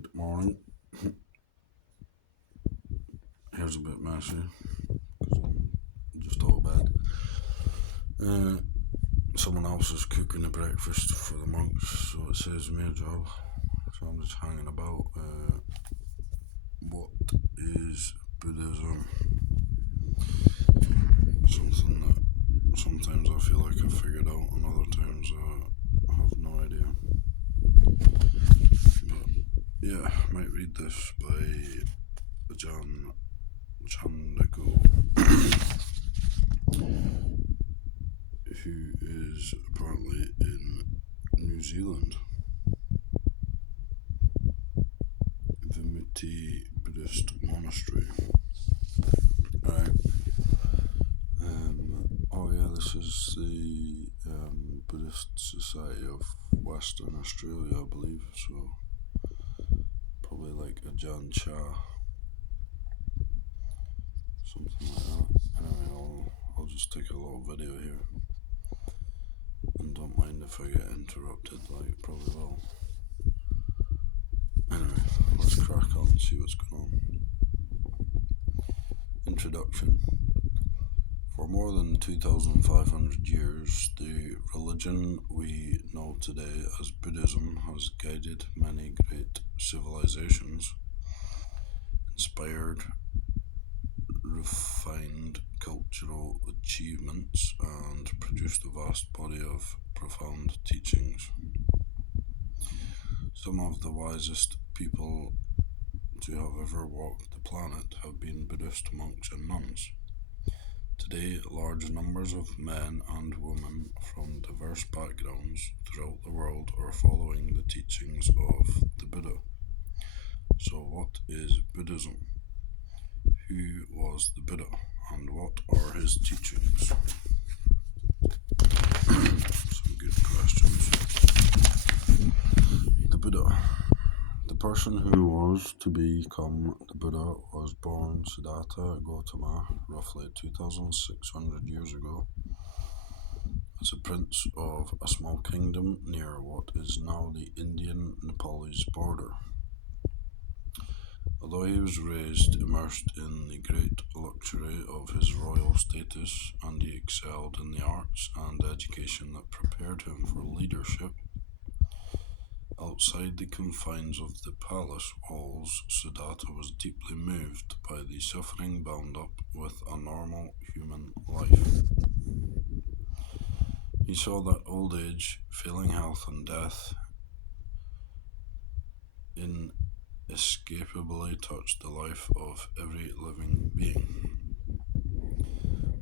Good morning. Here's a bit messy because I'm just out of bed. Someone else is cooking the breakfast for the monks, so it saves me a job. So I'm just hanging about. What is Buddhism? Something that sometimes I feel like I've figured out, and other times I have no idea. But yeah, I might read this by Ajahn Chandako, who is apparently in New Zealand. Vimutti Buddhist Monastery. Right. This is the Buddhist Society of Western Australia, I believe. So probably like Ajahn Chah, something like that. Anyway, I'll just take a little video here, and don't mind if I get interrupted, like probably will. Anyway, let's crack on and see what's going on. Introduction. For more than 2,500 years, the religion we know today as Buddhism has guided many great civilizations, inspired refined cultural achievements, and produced a vast body of profound teachings. Some of the wisest people to have ever walked the planet have been Buddhist monks and nuns. Today, large numbers of men and women from diverse backgrounds throughout the world are following the teachings of the Buddha. So what is Buddhism? Who was the Buddha, and what are his teachings? Some good questions. The Buddha. The person who was to become the Buddha was born Siddhartha Gautama roughly 2,600 years ago as a prince of a small kingdom near what is now the Indian-Nepalese border. Although he was raised immersed in the great luxury of his royal status, and he excelled in the arts and education that prepared him for leadership, outside the confines of the palace walls, Siddhartha was deeply moved by the suffering bound up with a normal human life. He saw that old age, failing health, and death inescapably touched the life of every living being.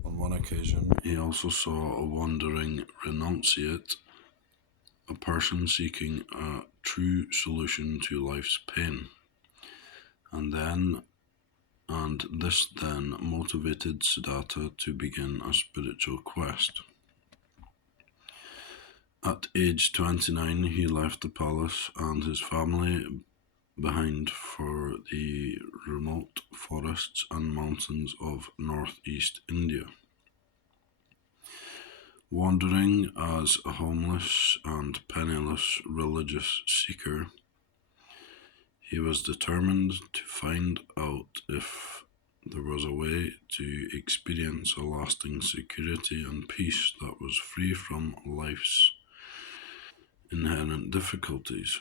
On one occasion, he also saw a wandering renunciate, a person seeking a true solution to life's pain. And this then motivated Siddhartha to begin a spiritual quest. At age 29, he left the palace and his family behind for the remote forests and mountains of northeast India. Wandering as a homeless and penniless religious seeker, he was determined to find out if there was a way to experience a lasting security and peace that was free from life's inherent difficulties.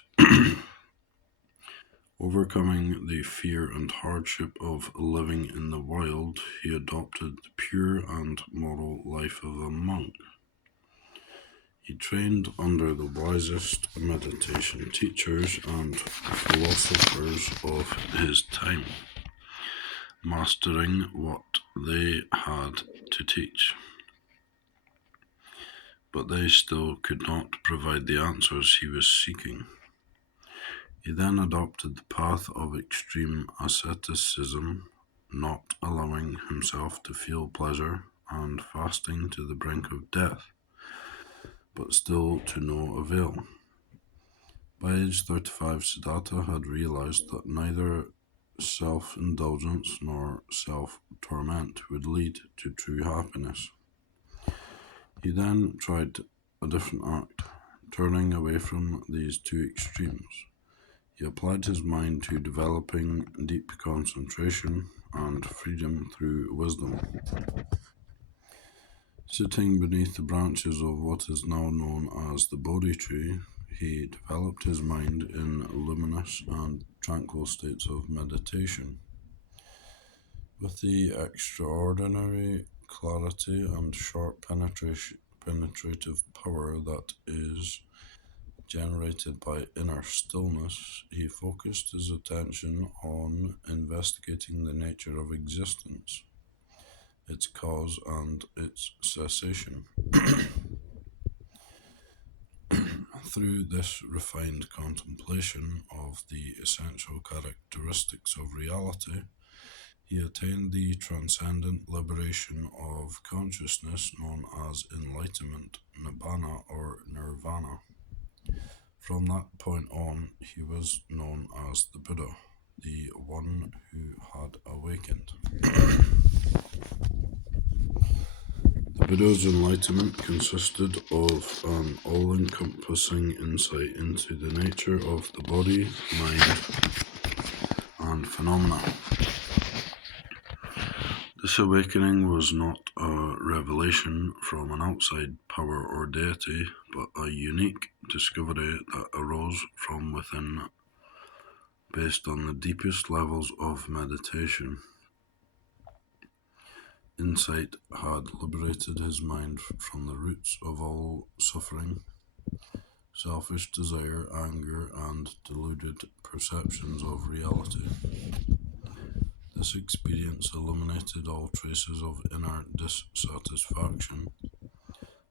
Overcoming the fear and hardship of living in the wild, he adopted the pure and moral life of a monk. He trained under the wisest meditation teachers and philosophers of his time, mastering what they had to teach. But they still could not provide the answers he was seeking. He then adopted the path of extreme asceticism, not allowing himself to feel pleasure and fasting to the brink of death, but still to no avail. By age 35, Siddhartha had realized that neither self-indulgence nor self-torment would lead to true happiness. He then tried a different act, turning away from these two extremes. He applied his mind to developing deep concentration and freedom through wisdom. Sitting beneath the branches of what is now known as the Bodhi tree, he developed his mind in luminous and tranquil states of meditation. With the extraordinary clarity and sharp penetrative power that is generated by inner stillness, he focused his attention on investigating the nature of existence, its cause and its cessation. Through this refined contemplation of the essential characteristics of reality, he attained the transcendent liberation of consciousness known as enlightenment, nibbana, or nirvana. From that point on, he was known as the Buddha, the one who had awakened. The Buddha's enlightenment consisted of an all-encompassing insight into the nature of the body, mind, and phenomena. This awakening was not a revelation from an outside power or deity, but a unique discovery that arose from within based on the deepest levels of meditation. Insight had liberated his mind from the roots of all suffering, selfish desire, anger, and deluded perceptions of reality. This experience illuminated all traces of inner dissatisfaction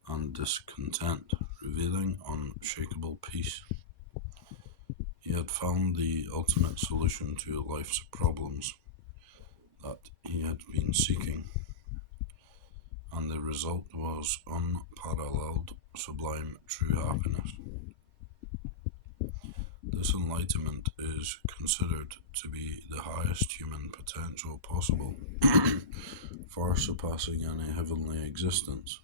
and discontent, revealing unshakable peace. He had found the ultimate solution to life's problems that he had been seeking, and the result was unparalleled, sublime, true happiness. This enlightenment is considered to be the highest human potential possible, far surpassing any heavenly existence.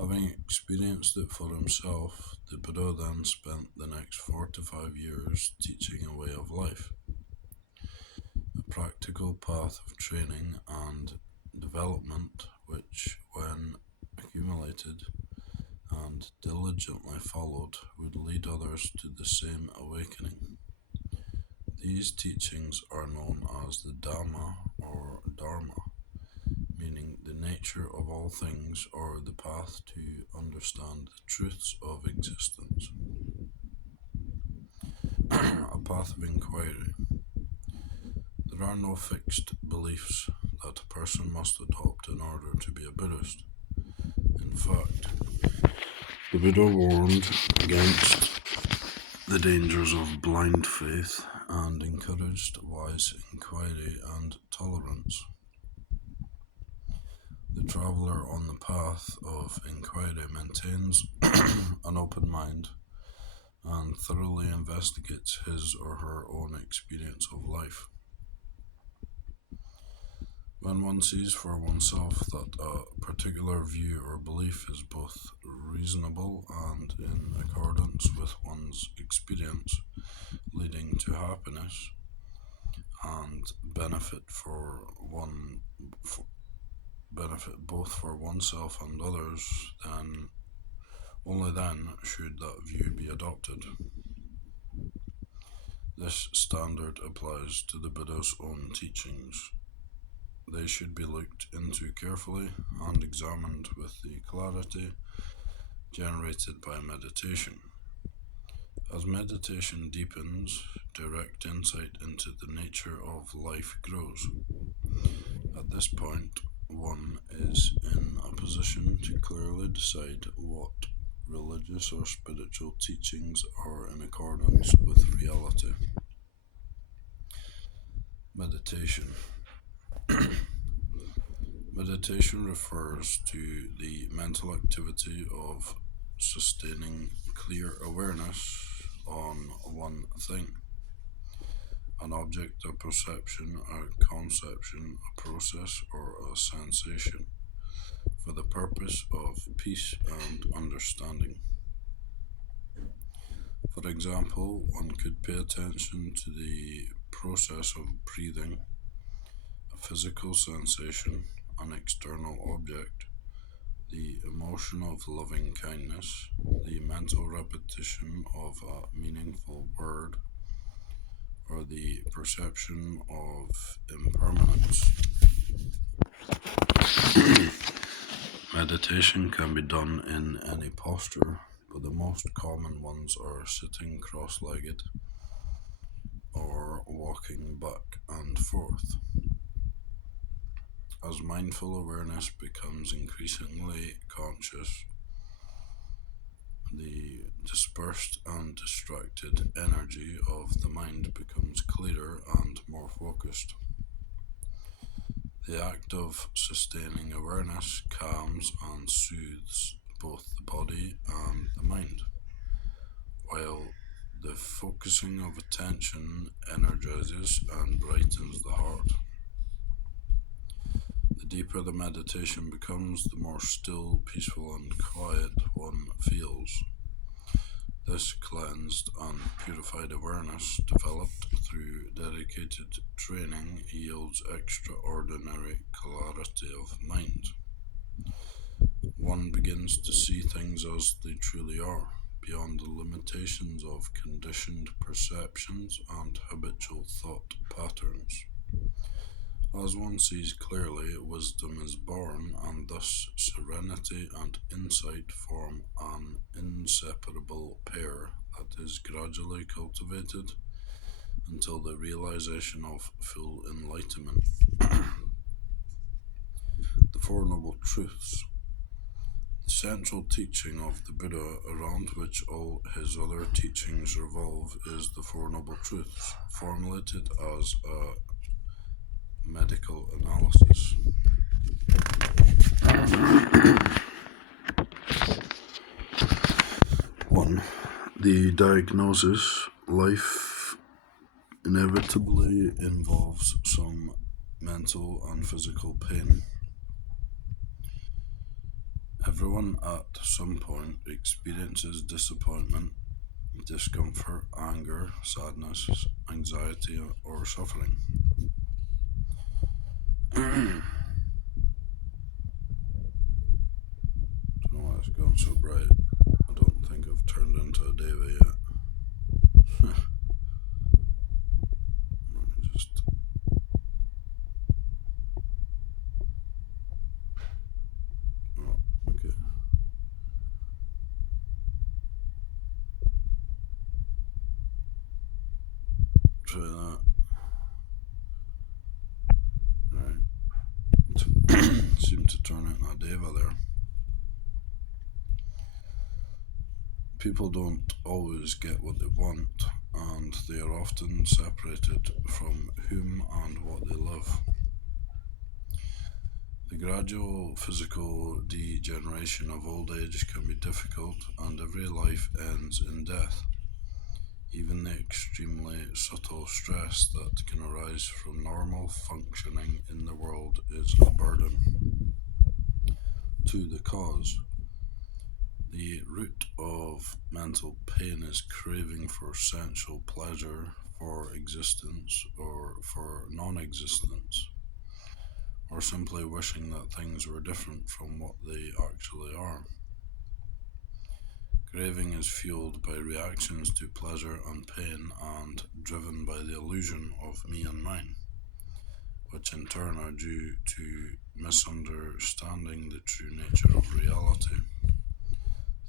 Having experienced it for himself, the Buddha then spent the next 4 to 5 years teaching a way of life, a practical path of training and development which, when accumulated and diligently followed, would lead others to the same awakening. These teachings are known as the Dhamma or Dharma, meaning the nature of all things or the path to understand the truths of existence. A path of inquiry. There are no fixed beliefs that a person must adopt in order to be a Buddhist. In fact, the Buddha warned against the dangers of blind faith and encouraged wise inquiry and tolerance. The traveller on the path of inquiry maintains an open mind and thoroughly investigates his or her own experience of life. When one sees for oneself that a particular view or belief is both reasonable and in accordance with one's experience, leading to happiness and benefit both for oneself and others, then only then should that view be adopted. This standard applies to the Buddha's own teachings. They should be looked into carefully and examined with the clarity generated by meditation. As meditation deepens, direct insight into the nature of life grows. At this point, one is in a position to clearly decide what religious or spiritual teachings are in accordance with reality. Meditation. Meditation refers to the mental activity of sustaining clear awareness on one thing, an object, a perception, a conception, a process, or a sensation, for the purpose of peace and understanding. For example, one could pay attention to the process of breathing, a physical sensation, an external object, the emotion of loving kindness, the mental repetition of a meaningful word, or the perception of impermanence. Meditation can be done in any posture, but the most common ones are sitting cross legged or walking back and forth. As mindful awareness becomes increasingly conscious, the dispersed and distracted energy of the mind becomes clearer and more focused. The act of sustaining awareness calms and soothes both the body and the mind, while the focusing of attention energizes and brightens the heart. The deeper the meditation becomes, the more still, peaceful, and quiet one feels. This cleansed and purified awareness, developed through dedicated training, yields extraordinary clarity of mind. One begins to see things as they truly are, beyond the limitations of conditioned perceptions and habitual thought patterns. As one sees clearly, wisdom is born, and thus serenity and insight form an inseparable pair that is gradually cultivated until the realization of full enlightenment. The Four Noble Truths. The central teaching of the Buddha, around which all his other teachings revolve, is the Four Noble Truths, formulated as a medical analysis. 1. The diagnosis. Life inevitably involves some mental and physical pain. Everyone at some point experiences disappointment, discomfort, anger, sadness, anxiety, or suffering. I don't know why it's gone so bright. I don't think I've turned into a Deva yet. Let me just... Oh, okay. Try that. Right. Seemed to turn into a Deva there. People don't always get what they want, and they are often separated from whom and what they love. The gradual physical degeneration of old age can be difficult, and every life ends in death. Even the extremely subtle stress that can arise from normal functioning in the world is a burden. 2. The cause. The root of mental pain is craving for sensual pleasure, for existence, or for non-existence, or simply wishing that things were different from what they actually are. Craving is fueled by reactions to pleasure and pain and driven by the illusion of me and mine, which in turn are due to misunderstanding the true nature of reality.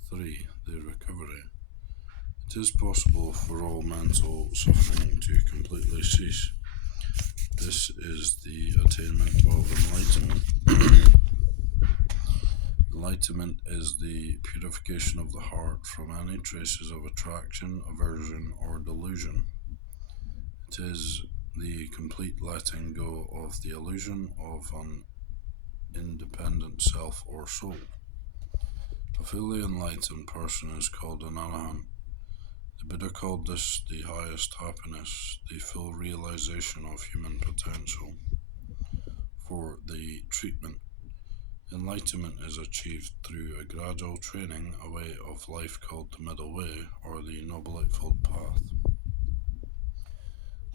3. The recovery. It is possible for all mental suffering to completely cease. This is the attainment of enlightenment. Enlightenment is the purification of the heart from any traces of attraction, aversion, or delusion. It is the complete letting go of the illusion of an independent self or soul. A fully enlightened person is called an Arahant. The Buddha called this the highest happiness, the full realization of human potential. For the treatment, Enlightenment is achieved through a gradual training away of life called the Middle Way, or the Noble Eightfold Path.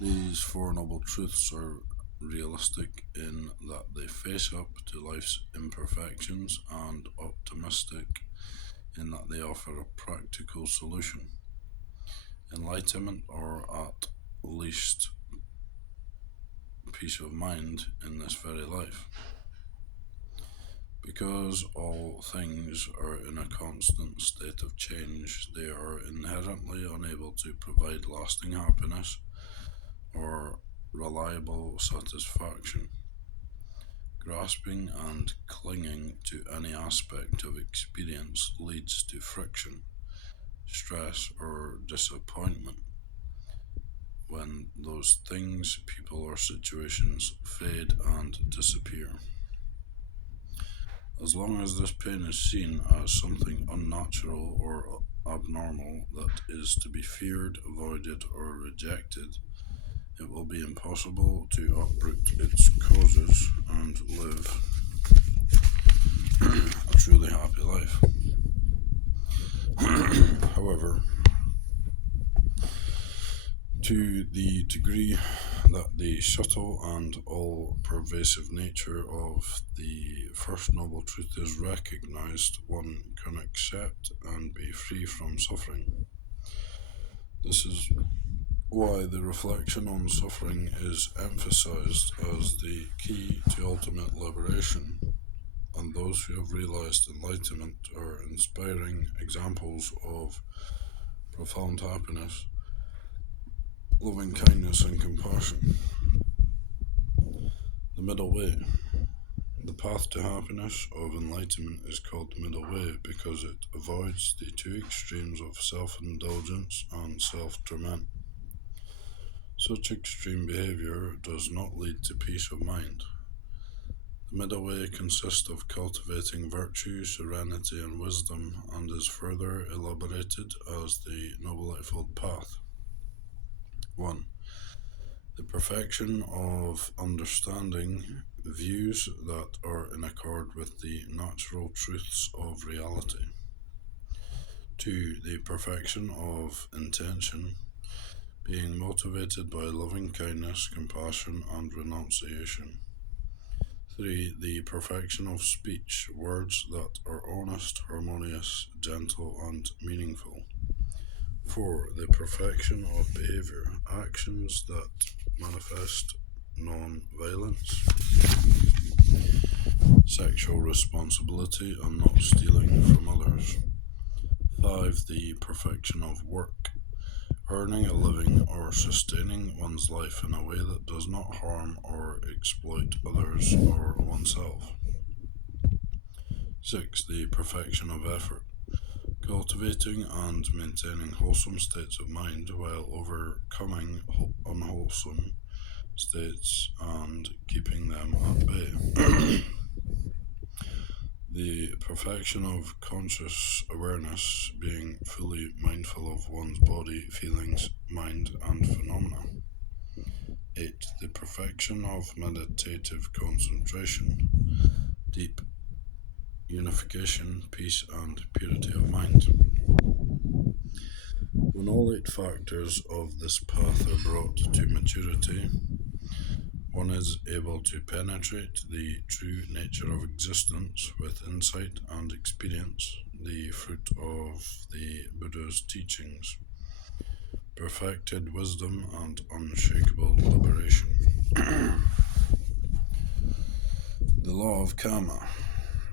These Four Noble Truths are realistic in that they face up to life's imperfections, and optimistic in that they offer a practical solution. Enlightenment, or at least peace of mind in this very life. Because all things are in a constant state of change, they are inherently unable to provide lasting happiness or reliable satisfaction. Grasping and clinging to any aspect of experience leads to friction, stress, or disappointment. When those things, people, or situations fade and disappear. As long as this pain is seen as something unnatural or abnormal that is to be feared, avoided, or rejected, it will be impossible to uproot its causes and live a truly happy life. However, to the degree that the subtle and all-pervasive nature of the First Noble Truth is recognized, one can accept and be free from suffering. This is why the reflection on suffering is emphasized as the key to ultimate liberation, and those who have realized enlightenment are inspiring examples of profound happiness, loving kindness, and compassion. The Middle Way. The path to happiness of enlightenment is called the Middle Way because it avoids the two extremes of self-indulgence and self-torment. Such extreme behavior does not lead to peace of mind. The Middle Way consists of cultivating virtue, serenity, and wisdom, and is further elaborated as the Noble Eightfold Path. 1. The perfection of understanding views that are in accord with the natural truths of reality. 2. The perfection of intention, being motivated by loving kindness, compassion, and renunciation. 3. The perfection of speech, words that are honest, harmonious, gentle, and meaningful. 4. The perfection of behavior, actions that manifest non-violence, sexual responsibility, and not stealing from others. 5. The perfection of work, earning a living or sustaining one's life in a way that does not harm or exploit others or oneself. 6. The perfection of effort, cultivating and maintaining wholesome states of mind while overcoming unwholesome states and keeping them at bay. The perfection of conscious awareness, being fully mindful of one's body, feelings, mind, and phenomena. 8. The perfection of meditative concentration, deep unification, peace, and purity of mind. When all 8 factors of this path are brought to maturity, one is able to penetrate the true nature of existence with insight and experience, the fruit of the Buddha's teachings, perfected wisdom, and unshakable liberation. The law of karma.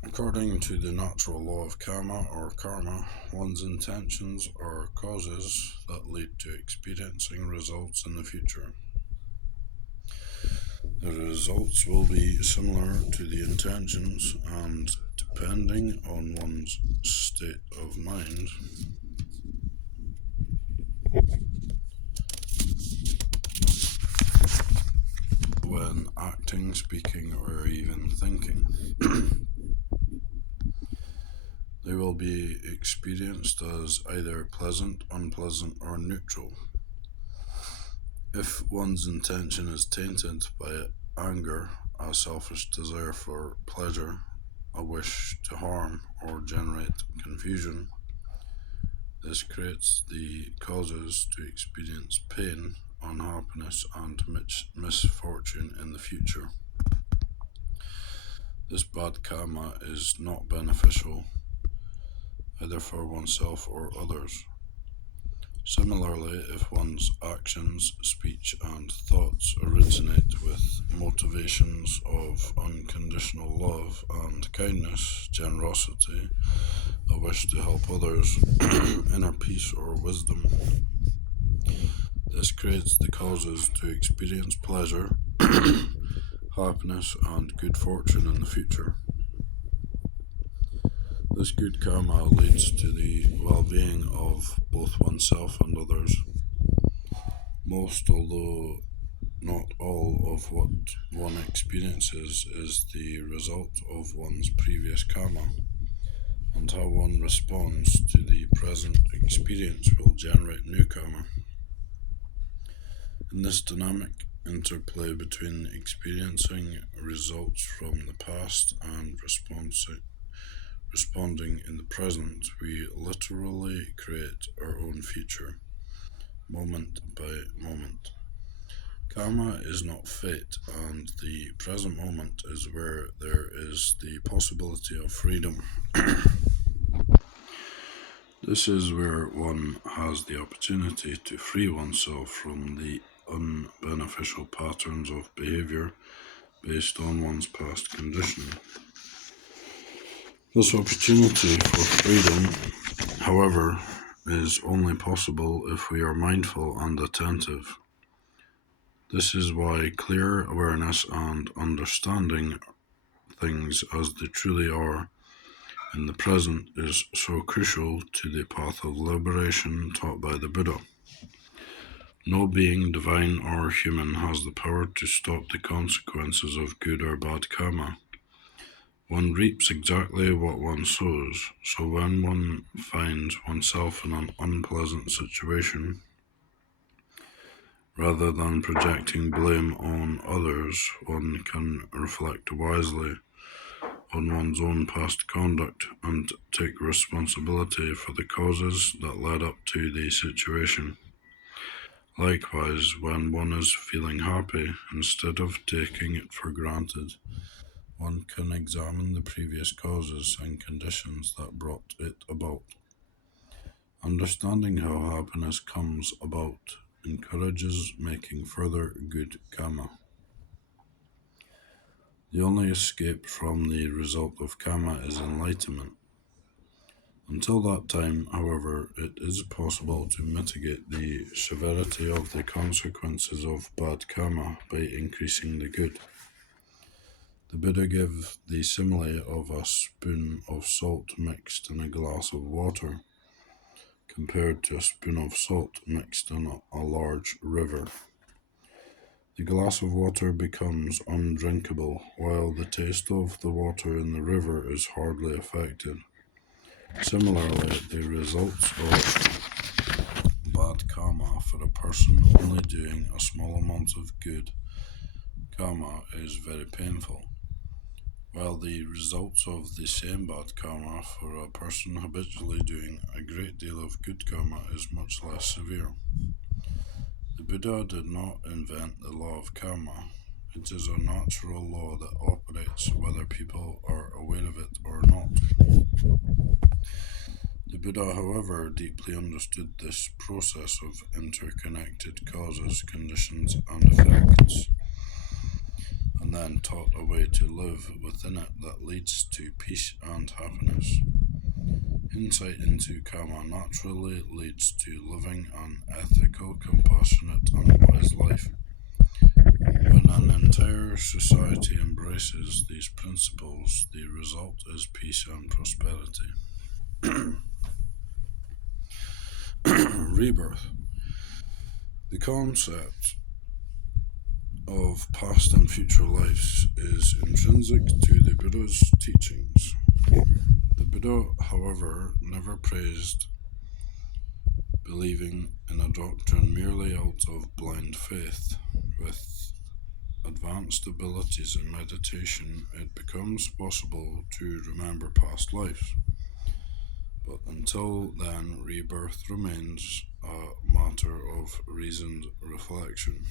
According to the natural law of karma or karma, one's intentions are causes that lead to experiencing results in the future. The results will be similar to the intentions, and depending on one's state of mind, when acting, speaking, or even thinking. They will be experienced as either pleasant, unpleasant, or neutral. If one's intention is tainted by anger, a selfish desire for pleasure, a wish to harm or generate confusion. This creates the causes to experience pain, unhappiness, and misfortune in the future. This bad karma is not beneficial either for oneself or others. Similarly, if one's actions, speech, and thoughts originate with motivations of unconditional love and kindness, generosity, a wish to help others, inner peace, or wisdom, this creates the causes to experience pleasure, happiness, and good fortune in the future. This good karma leads to the well-being of both oneself and others. Most, although not all, of what one experiences is the result of one's previous karma, and how one responds to the present experience will generate new karma. In this dynamic interplay between experiencing results from the past and responding in the present, we literally create our own future, moment by moment. Karma is not fate, and the present moment is where there is the possibility of freedom. This is where one has the opportunity to free oneself from the unbeneficial patterns of behavior based on one's past conditioning. This opportunity for freedom, however, is only possible if we are mindful and attentive. This is why clear awareness and understanding things as they truly are in the present is so crucial to the path of liberation taught by the Buddha. No being, divine or human, has the power to stop the consequences of good or bad karma. One reaps exactly what one sows, so when one finds oneself in an unpleasant situation, rather than projecting blame on others, one can reflect wisely on one's own past conduct and take responsibility for the causes that led up to the situation. Likewise, when one is feeling happy, instead of taking it for granted, one can examine the previous causes and conditions that brought it about. Understanding how happiness comes about encourages making further good karma. The only escape from the result of karma is enlightenment. Until that time, however, it is possible to mitigate the severity of the consequences of bad karma by increasing the good. The Buddha gave the simile of a spoon of salt mixed in a glass of water, compared to a spoon of salt mixed in a large river. The glass of water becomes undrinkable, while the taste of the water in the river is hardly affected. Similarly, the results of bad karma for a person only doing a small amount of good karma is very painful, while the results of the same bad karma for a person habitually doing a great deal of good karma is much less severe. The Buddha did not invent the law of karma. It is a natural law that operates whether people are aware of it or not. The Buddha, however, deeply understood this process of interconnected causes, conditions, and effects, and then taught a way to live within it that leads to peace and happiness. Insight into karma naturally leads to living an ethical, compassionate, and wise life. When an entire society embraces these principles, the result is peace and prosperity. Rebirth. The concept of past and future lives is intrinsic to the Buddha's teachings. The Buddha, however, never praised believing in a doctrine merely out of blind faith, with advanced abilities in meditation, it becomes possible to remember past lives. But until then, rebirth remains a matter of reasoned reflection.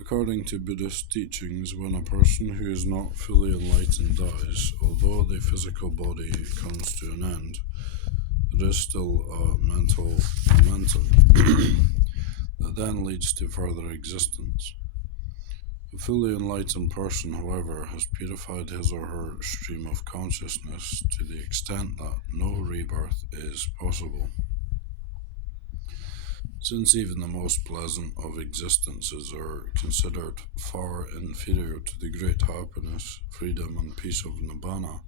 According to Buddhist teachings, when a person who is not fully enlightened dies, although the physical body comes to an end, there is still a mental momentum that then leads to further existence. A fully enlightened person, however, has purified his or her stream of consciousness to the extent that no rebirth is possible. Since even the most pleasant of existences are considered far inferior to the great happiness, freedom, and peace of Nibbana,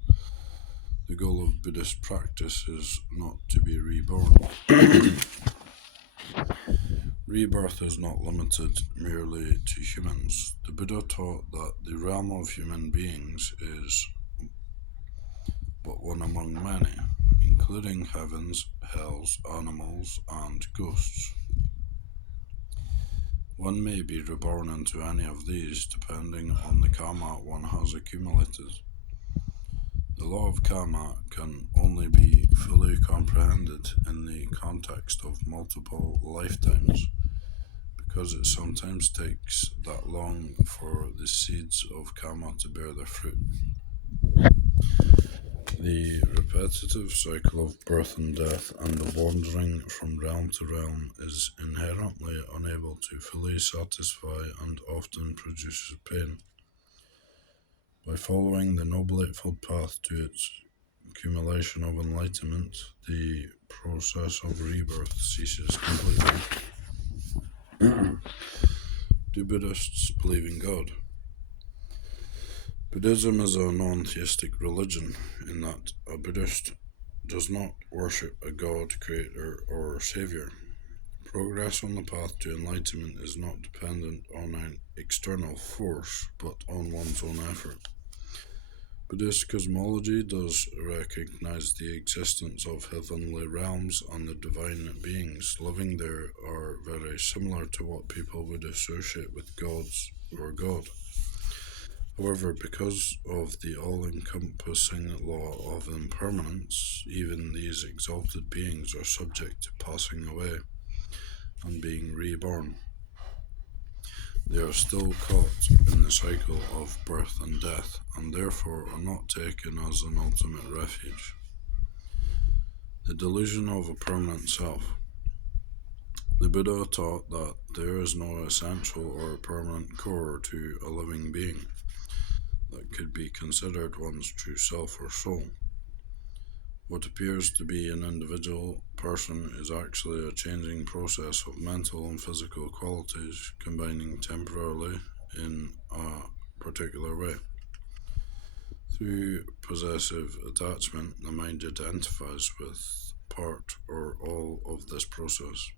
the goal of Buddhist practice is not to be reborn. Rebirth is not limited merely to humans. The Buddha taught that the realm of human beings is but one among many, including heavens, hells, animals, and ghosts. One may be reborn into any of these depending on the karma one has accumulated. The law of karma can only be fully comprehended in the context of multiple lifetimes, because it sometimes takes that long for the seeds of karma to bear their fruit. The repetitive cycle of birth and death and the wandering from realm to realm is inherently unable to fully satisfy and often produces pain. By following the Noble Eightfold Path to its accumulation of enlightenment, the process of rebirth ceases completely. Do Buddhists believe in God? Buddhism is a non-theistic religion in that a Buddhist does not worship a god, creator, or savior. Progress on the path to enlightenment is not dependent on an external force, but on one's own effort. Buddhist cosmology does recognize the existence of heavenly realms, and the divine beings living there are very similar to what people would associate with gods or God. However, because of the all-encompassing law of impermanence, even these exalted beings are subject to passing away and being reborn. They are still caught in the cycle of birth and death, and therefore are not taken as an ultimate refuge. The delusion of a permanent self. The Buddha taught that there is no essential or permanent core to a living being that could be considered one's true self or soul. What appears to be an individual person is actually a changing process of mental and physical qualities combining temporarily in a particular way. Through possessive attachment, the mind identifies with part or all of this process,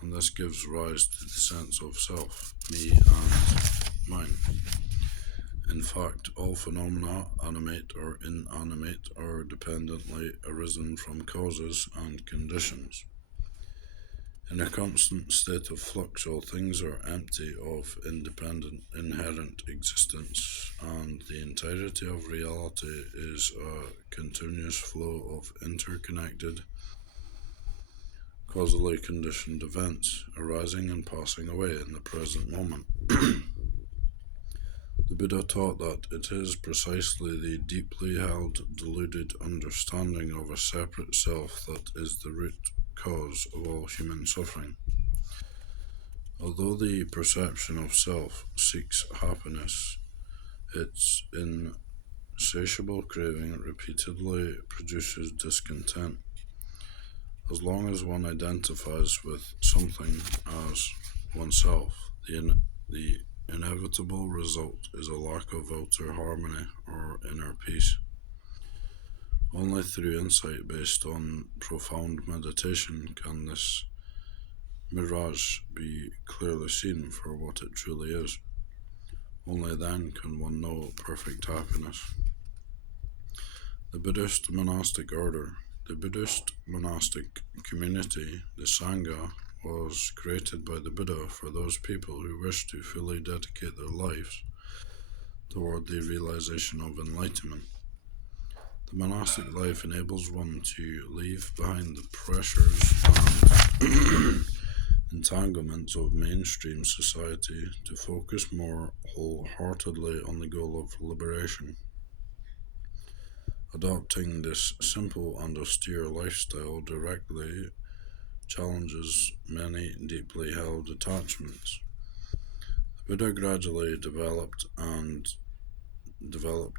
and this gives rise to the sense of self, me, and mine. In fact, all phenomena, animate or inanimate, are dependently arisen from causes and conditions. In a constant state of flux, all things are empty of independent, inherent existence, and the entirety of reality is a continuous flow of interconnected, causally conditioned events, arising and passing away in the present moment. The Buddha taught that it is precisely the deeply held, deluded understanding of a separate self that is the root cause of all human suffering. Although the perception of self seeks happiness, its insatiable craving repeatedly produces discontent. As long as one identifies with something as oneself, the inevitable result is a lack of outer harmony or inner peace. Only through insight based on profound meditation can this mirage be clearly seen for what it truly is. Only then can one know perfect happiness. The Buddhist monastic order. The Buddhist monastic community, the Sangha, was created by the Buddha for those people who wish to fully dedicate their lives toward the realization of enlightenment. The monastic life enables one to leave behind the pressures and entanglements of mainstream society to focus more wholeheartedly on the goal of liberation. Adopting this simple and austere lifestyle directly challenges many deeply held attachments. The Buddha gradually developed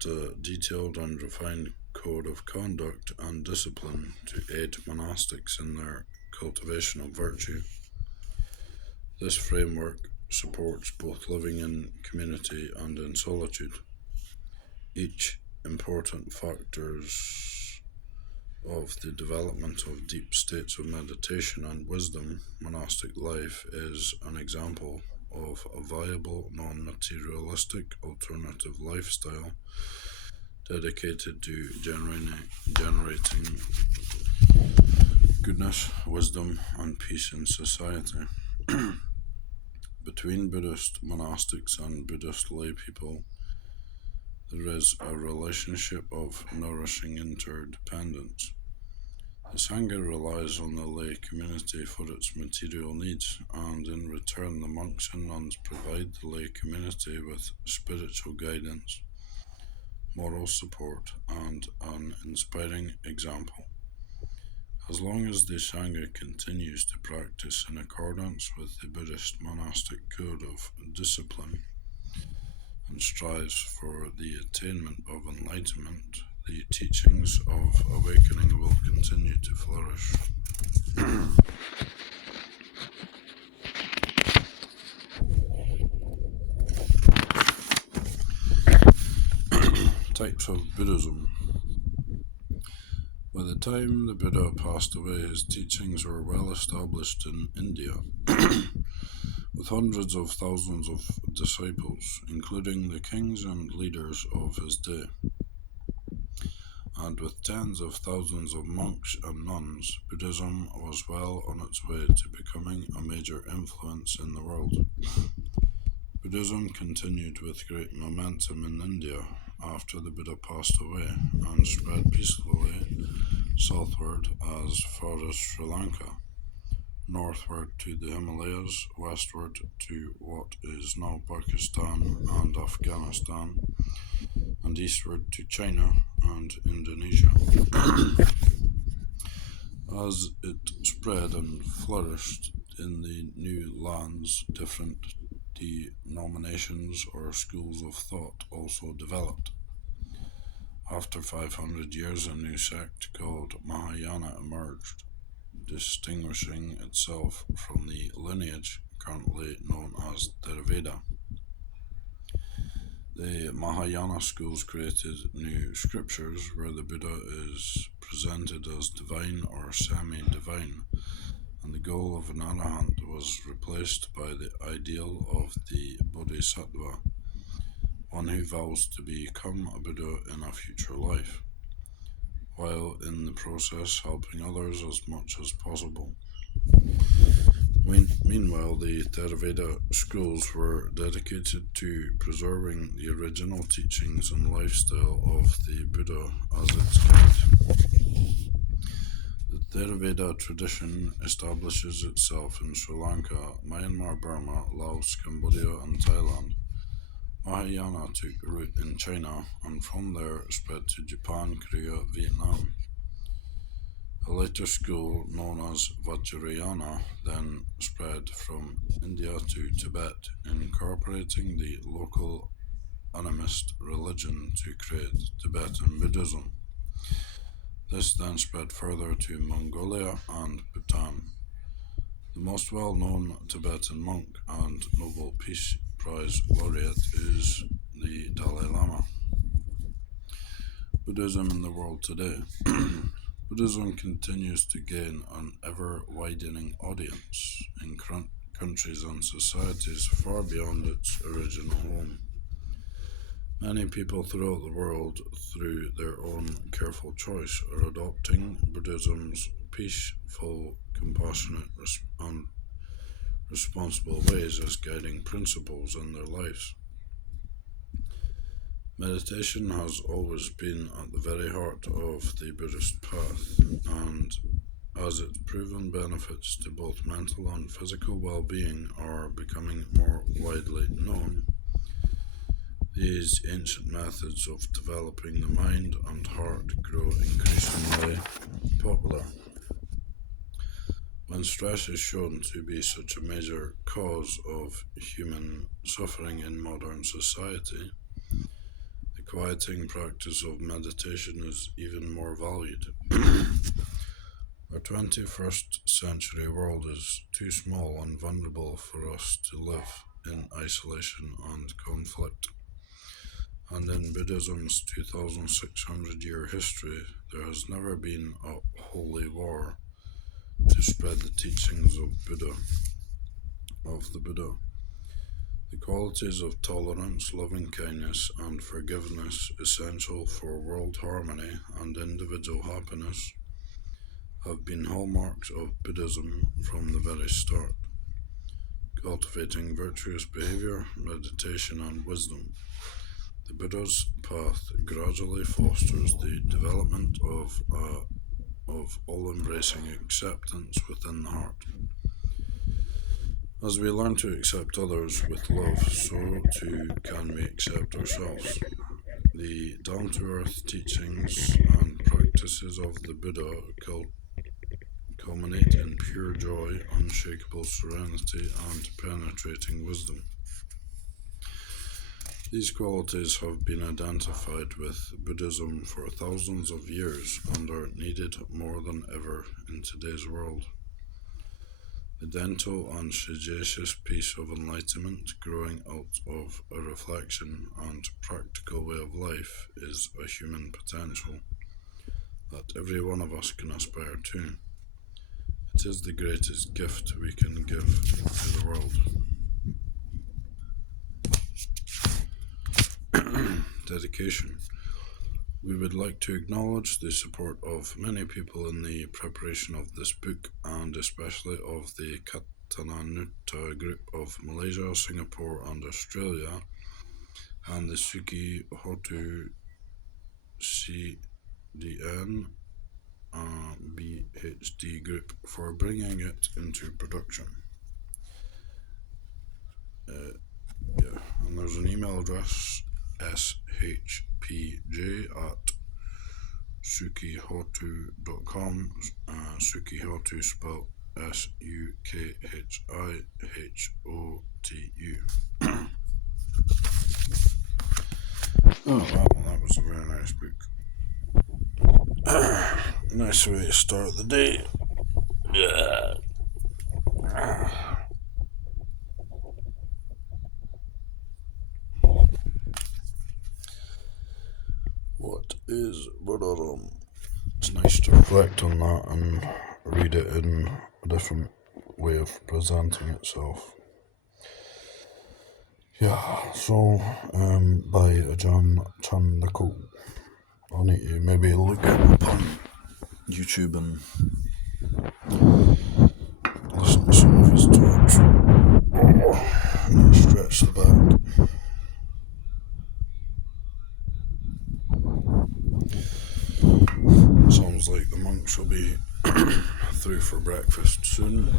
a detailed and refined code of conduct and discipline to aid monastics in their cultivation of virtue. This framework supports both living in community and in solitude. Each important factors of the development of deep states of meditation and wisdom. Monastic life is an example of a viable, non-materialistic alternative lifestyle dedicated to generating goodness, wisdom, and peace in society. Between Buddhist monastics and Buddhist lay people, there is a relationship of nourishing interdependence. The Sangha relies on the lay community for its material needs, and in return the monks and nuns provide the lay community with spiritual guidance, moral support, and an inspiring example. As long as the Sangha continues to practice in accordance with the Buddhist monastic code of discipline and strives for the attainment of enlightenment, the teachings of awakening will continue to flourish. Types of Buddhism. By the time the Buddha passed away, his teachings were well established in India, with hundreds of thousands of disciples, including the kings and leaders of his day. And with tens of thousands of monks and nuns, Buddhism was well on its way to becoming a major influence in the world. Buddhism continued with great momentum in India after the Buddha passed away and spread peacefully southward as far as Sri Lanka, northward to the Himalayas, westward to what is now Pakistan and Afghanistan, and eastward to China and Indonesia. As it spread and flourished in the new lands, different denominations or schools of thought also developed. After 500 years, a new sect called Mahayana emerged, distinguishing itself from the lineage currently known as Theravada. The Mahayana schools created new scriptures where the Buddha is presented as divine or semi-divine, and the goal of an arahant was replaced by the ideal of the bodhisattva, one who vows to become a Buddha in a future life, while in the process helping others as much as possible. Meanwhile, the Theravada schools were dedicated to preserving the original teachings and lifestyle of the Buddha as its guide. The Theravada tradition establishes itself in Sri Lanka, Myanmar, Burma, Laos, Cambodia, and Thailand. Mahayana took root in China and from there spread to Japan, Korea, Vietnam. A later school known as Vajrayana then spread from India to Tibet, incorporating the local animist religion to create Tibetan Buddhism. This then spread further to Mongolia and Bhutan. The most well-known Tibetan monk and Nobel Peace Prize laureate is the Dalai Lama. Buddhism in the world today. Buddhism continues to gain an ever-widening audience in countries and societies far beyond its original home. Many people throughout the world, through their own careful choice, are adopting Buddhism's peaceful, compassionate, and responsible ways as guiding principles in their lives. Meditation has always been at the very heart of the Buddhist path, and as its proven benefits to both mental and physical well-being are becoming more widely known, these ancient methods of developing the mind and heart grow increasingly popular. When stress is shown to be such a major cause of human suffering in modern society, the quieting practice of meditation is even more valued. Our 21st century world is too small and vulnerable for us to live in isolation and conflict. And in Buddhism's 2,600-year history, there has never been a holy war to spread the teachings of the Buddha. The qualities of tolerance, loving-kindness, and forgiveness essential for world harmony and individual happiness have been hallmarks of Buddhism from the very start. Cultivating virtuous behavior, meditation, and wisdom, the Buddha's path gradually fosters the development of all-embracing acceptance within the heart. As we learn to accept others with love, so too can we accept ourselves. The down-to-earth teachings and practices of the Buddha culminate in pure joy, unshakable serenity, and penetrating wisdom. These qualities have been identified with Buddhism for thousands of years and are needed more than ever in today's world. The gentle and sagacious peace of enlightenment growing out of a reflection and practical way of life is a human potential that every one of us can aspire to. It is the greatest gift we can give to the world. Dedication. We would like to acknowledge the support of many people in the preparation of this book, and especially of the Katananutta group of Malaysia, Singapore, and Australia, and the Suki Hotu CDN BHD group for bringing it into production. And there's an email address, shpj@sukihotu.com, Sukihotu spelled SUKHIHOTU. Oh wow, that was a very nice book. Nice way to start the day. Yeah. What is Buddhism? It's nice to reflect on that and read it in a different way of presenting itself. Yeah, so by Ajahn Chandako. I'll need to maybe look it up on YouTube and listen to some of his talks. And stretch the back. Sounds like the monks will be through for breakfast soon.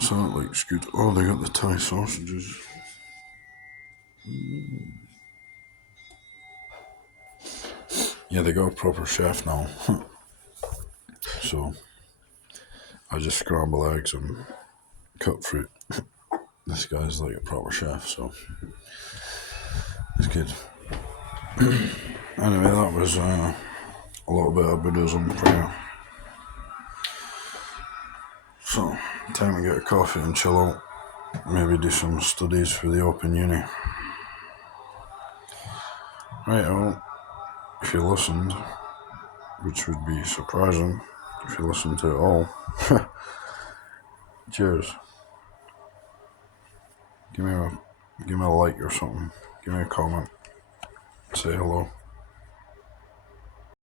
So that looks good. Oh, they got the Thai sausages. Yeah, they got a proper chef now. So I just scramble eggs and cut fruit. This guy's like a proper chef, so it's good. Anyway, that was a little bit of Buddhism for you. So, time to get a coffee and chill out. Maybe do some studies for the Open Uni. Right, well, if you listened, which would be surprising if you listened to it all, cheers. Give me a like or something. Give me a comment. Say hello.